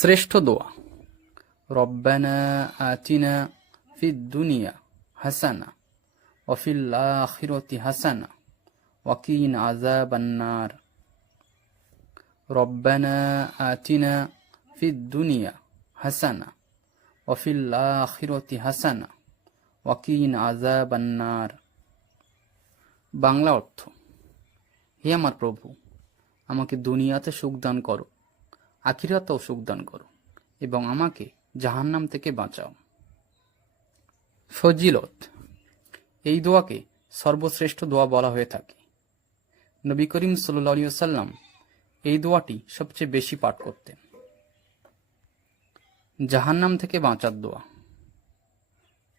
শ্রেষ্ঠ দোয়া। রব্বানা আতিনা ফিদ দুনিয়া হাসানা ওফিল আখিরতি হাসানা ওয়াকিন আযাবান্নার। রব্বানা আতিনা ফিদ দুনিয়া হাসানা ওফিল আখিরতি হাসানা ওয়াকিন আযাবান্নার। বাংলা অর্থ, হে আমার প্রভু, আমাকে দুনিয়াতে সুখ দান করো। আখিরাতেও সুখ দান করো এবং আমাকে জাহান্নাম থেকে বাঁচাও। ফজিলত, এই দোয়াকে সর্বশ্রেষ্ঠ দোয়া বলা হয়ে থাকে। নবী করিম সাল্লা সাল্লাম এই দোয়াটি সবচেয়ে বেশি পাঠ করতেন। জাহান্নাম থেকে বাঁচার দোয়া।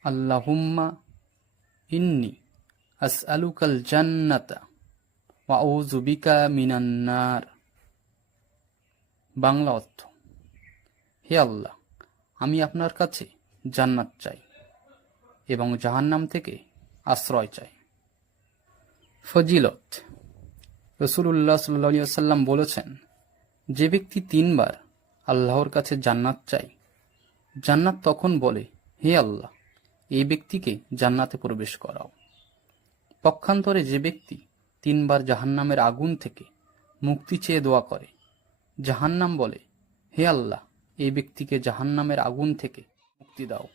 আল্লাহুম্মা ইন্নি আসআলুকাল জান্নাতা ওয়া আউযু বিকা মিনান নার। বাংলা অর্থ। হে আল্লাহ, আমি আপনার কাছে জান্নাত চাই এবং জাহান্নাম থেকে আশ্রয় চাই। ফজিলত। রসুল্লাহ সাল্লা সাল্লাম বলেছেন, যে ব্যক্তি তিনবার আল্লাহর কাছে জান্নাত চাই জান্নাত তখন বলে, হে আল্লাহ, এই ব্যক্তিকে জান্নাতে প্রবেশ করাও। পক্ষান্তরে যে ব্যক্তি তিনবার জাহান্নামের আগুন থেকে মুক্তি চেয়ে দোয়া করে জাহান্নাম বলে হে আল্লাহ এই ব্যক্তিকে জাহান্নামের আগুন থেকে মুক্তি দাও।